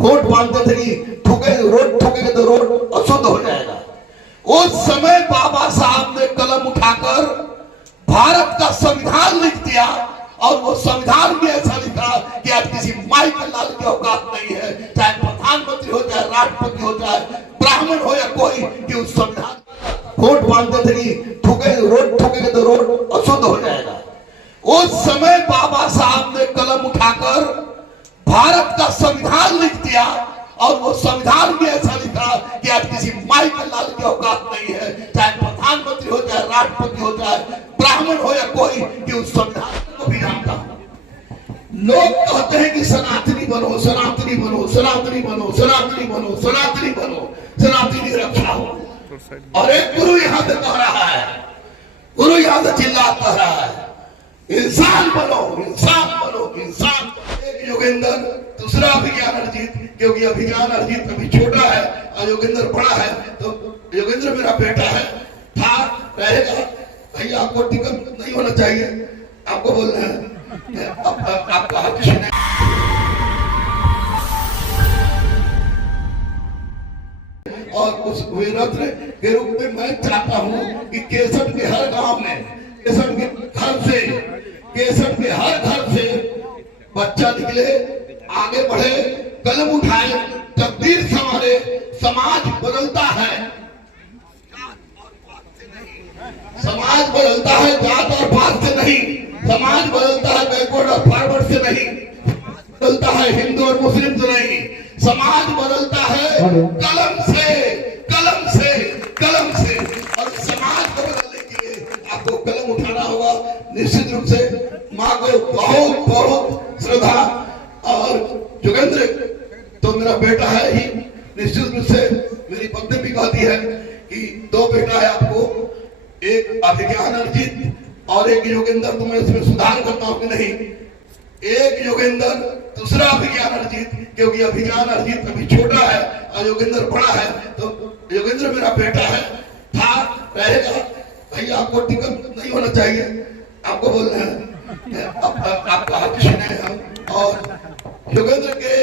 Vote मांगते थे कि ठोकेंगे तो रोड अशुद्ध हो जाएगा। उस समय बाबा साहब ने कलम उठाकर भारत का संविधान लिख दिया और वो संविधान में ऐसा लिखा कि आज किसी माई के लाल की औकात नहीं है, चाहे प्रधानमंत्री हो चाहे राष्ट्रपति हो चाहे ब्राह्मण हो या कोई, कि उस संविधान वोट मांगते थे कि ठोकेंगे तो रोड अशुद्ध हो जाएगा। उस समय बाबा साहब ने कलम उठाकर भारत का संविधान लिख दिया और वो संविधान में ऐसा लिखा कि आज किसी माई के लाल की औकात नहीं है, चाहे प्रधानमंत्री हो चाहे राष्ट्रपति हो चाहे ब्राह्मण हो या कोई, कि उस संविधान को भी जानता हूं। लोग कहते हैं कि सनातनी बनो, सनातनी बनो, सनातनी बनो, सनातनी बनो, सनातनी बनो, सनातनी रक्षा हो। और एक गुरु यहां से कह रहा है, गुरु यहां से चिल्ला कह रहा है, इंसान बनो, इंसान बनो, इंसान। एक योगेंद्र, दूसरा अभिज्ञान अर्जित, क्योंकि अभिज्ञान अर्जित अभी छोटा है और योगेंद्र बड़ा है, तो योगेंद्र मेरा बेटा है, था, रहेगा। भैया आपको टिकट नहीं होना चाहिए, आपको बोलना है आपका हक है। और उस वीररत्न के रूप में मैं चाहता हूं कि केसर के हर गांव में, केसर के हर घर से बच्चा निकले, आगे बढ़े, कलम उठाए, तकदीर संभाले। समाज बदलता है, समाज बदलता है जात और पात से नहीं, समाज बदलता है बैकवर्ड और फॉरवर्ड से नहीं, बदलता है हिंदू और मुस्लिम से नहीं, समाज बदलता है कलम से, कलम से, कलम से। और समाज को बदलने के लिए आपको कलम उठाना होगा। निश्चित रूप से माँ को बहुत बहुत श्रद्धा। और योगेंद्र तो मेरा बेटा है ही, निश्चित रूप से मेरी पत्नी भी कहती है कि दो बेटा है आपको, एक अभिज्ञान अर्जित और एक योगेंद्र। तो मैं इसमें सुधार करता हूं कि नहीं, एक योगेंद्र, दूसरा अभिज्ञान अर्जित, क्योंकि अभिज्ञान अर्जित अभी छोटा है और योगेंद्र बड़ा है, तो योगेंद्र मेरा बेटा है, था, रहेगा। भैया आपको टिकट नहीं होना चाहिए, आपको बोलना है आपका हक है। और योगेंद्र के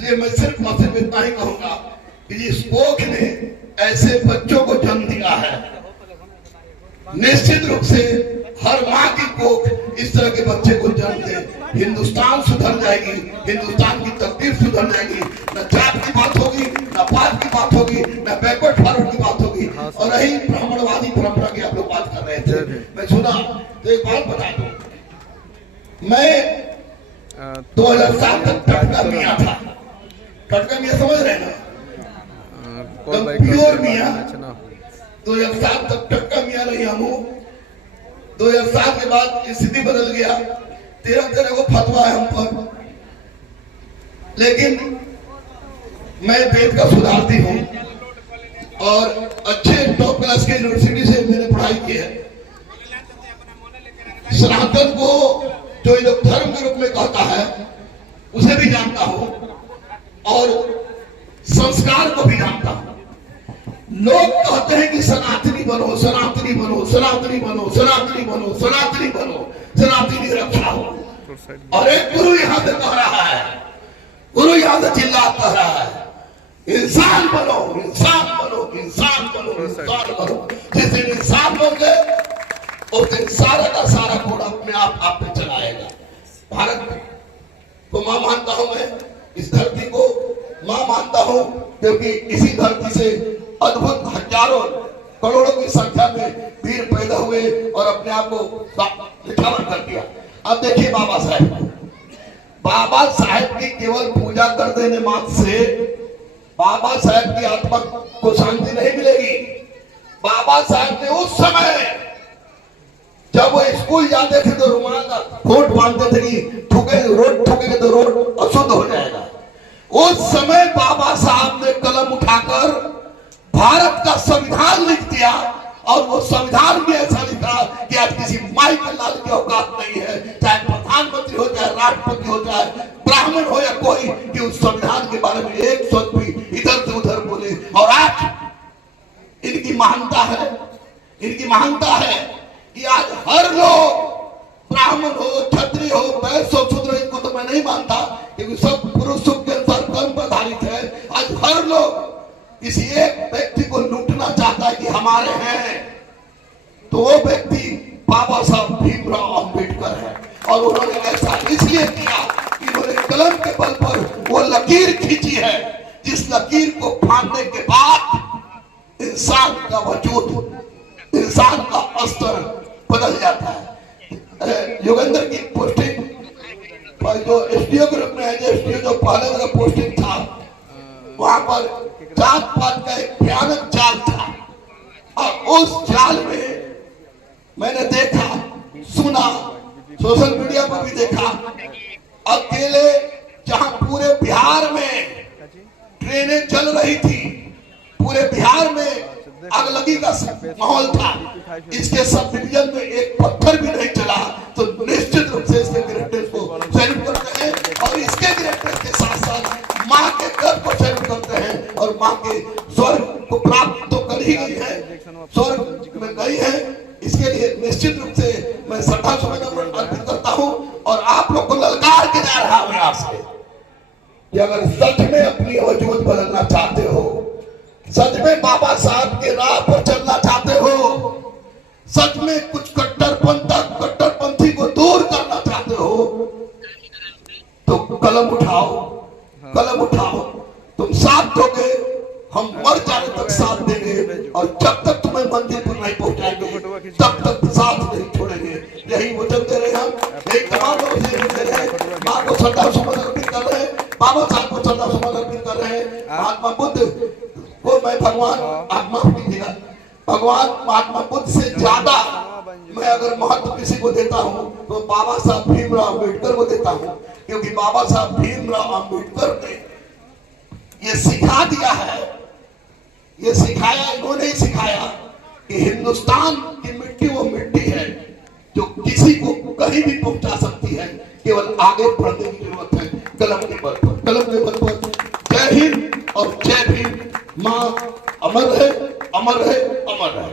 लिए मैं सिर्फ इतना ही कहूंगा कि जिस कोख ने ऐसे बच्चों को जन्म दिया है, निश्चित रूप से हर माँ की कोख इस तरह के बच्चे को जन्म दे, हिंदुस्तान सुधर जाएगी, हिंदुस्तान की तकदीर सुधर जाएगी। न जात की बात होगी, न पात की बात होगी, न बैकवर्ड फॉरवर्ड की बात होगी। और रही ब्राह्मणवादी परंपरा की आप लोग बात कर रहे थे, मैं सुना तो एक बात बता दूं, मैं 2007 तक टटका मियां था। टटका मियां समझ रहे ना, प्योर मियां। 2007 तक टटका मियां रही हूं। 2007 के बाद स्थिति बदल गया, 13 को फतवा है हम पर, लेकिन मैं वेद का सुधारती हूँ और अच्छे टॉप क्लास के यूनिवर्सिटी से मैंने पढ़ाई की है। सनातन को जो लोग धर्म के रूप में कहता है उसे भी जानता हूं और संस्कार को भी जानता हूं। लोग कहते हैं कि सनातनी बनो, सनातनी बनो, सनातनी बनो, सनातनी बनो, सनातनी बनो, सनातनी रक्षा हो। और एक गुरु यहां से कह रहा है, गुरु यहां से चिल्ला कह रहा है, इंसान बनो, इंसान बनो, इंसान बनो, इंसान बनो। जिस दिन इंसान बन गए उस दिन सारा का सारा कोड अपने आप पे चलाएगा। भारत को मां मानता हूं मैं, इस धरती को मां मानता हूं, क्योंकि इसी धरती से अद्भुत हजारों करोड़ों की संख्या में वीर पैदा हुए और अपने आप को निछावर कर दिया। अब देखिए बाबा साहेब की केवल पूजा कर देने मात्र से बाबा साहेब की आत्मा को शांति नहीं मिलेगी। बाबा साहेब ने उस समय जब वो स्कूल जाते थे तो रुमाल का वोट मांगते थे कि ठोकेंगे तो रोड अशुद्ध हो जाएगा। उस समय बाबा साहब ने कलम उठाकर भारत का संविधान लिख दिया और वो संविधान में ऐसा लिखा कि आज किसी माई के लाल की औकात नहीं है, चाहे प्रधानमंत्री हो चाहे राष्ट्रपति हो चाहे ब्राह्मण हो या कोई, कि उस संविधान के बारे में एक शब्द भी इधर से उधर बोले। और आज इनकी महानता है, इनकी महानता है कि आज हर लोग, ब्राह्मण हो, क्षत्रिय हो, वैश्य हो, शूद्र, इनको तो मैं नहीं मानता, क्योंकि सब पुरुष सुख के अनुसार कर्म पर आधारित है। आज हर लोग किसी एक व्यक्ति को लूटना चाहता है कि हमारे हैं, तो वो व्यक्ति बाबा साहब भीमराव अंबेडकर है। और उन्होंने ऐसा इसलिए किया कि उन्होंने कलम के बल पर वो लकीर खींची है, जिस लकीर को फाड़ने के बाद इंसान का वजूद, इंसान का स्तर बदल जाता है। योगेंद्र की पोस्टिंग जो एसडीओ ग्रुप में है, जो एसडीओ जो पहले वाला पोस्टिंग था, वहां पर जात पात का एक भयानक जाल था। और उस जाल में मैंने देखा, सुना, सोशल मीडिया पर भी देखा, अकेले जहां पूरे बिहार में ट्रेनें चल रही थी, पूरे बिहार में आगलगी का माहौल था, इसके सब डिवीजन में एक पत्थर भी नहीं चला। तो निश्चित रूप से इसके ग्रेटनेस को सैल्यूट करते हैं और इसके ग्रेटनेस के साथ साथ माँ के गर्व को सैल्यूट करते हैं। और माँ के स्वर्ग को प्राप्त तो कर ही गई है, स्वर्ग में गई है, इसके लिए निश्चित रूप से मैं श्रद्धा सुमन अर्पित करता हूँ। और आप लोग को ललकार के जा रहा हूँ आपसे कि अगर सच में अपनी वजूद बदलना चाहते हो, सच में बाबा साहब के राह पर चलना चाहते हो, सच में कुछ कट्टरपंथी को दूर करना चाहते हो, तो कलम उठाओ, कलम उठाओ। तुम साथ दोगे, हम मर जाने तक साथ देंगे। और जब तक तुम्हें मंदिर पर नहीं पहुंचाएंगे तब तक साथ नहीं छोड़ेंगे। यही वचन दे रहे हम, एक तमाम लोग दे रहे हैं। माँ को श्रद्धा सुमन अर्पित कर रहे हैं, बाबा साहब को श्रद्धा सुमन अर्पित कर रहे हैं। महात्मा बुद्ध को मैं भगवान आत्मा दीजिएगा, भगवान महात्मा बुद्ध से ज्यादा मैं अगर महत्व किसी को देता हूं तो बाबा साहब भीमराव अम्बेडकर को देता हूं। क्योंकि बाबा साहब भीमराव अम्बेडकर ने ये सिखा दिया है, ये सिखाया, इन्होंने ही सिखाया कि हिंदुस्तान की मिट्टी वो मिट्टी है जो किसी को कहीं भी पहुंचा सकती है, केवल आगे बढ़ने की जरूरत है कलम के बल पर, कलम के बल पर। जय हिंद और जय भीम। मां अमर है, अमर है, अमर है।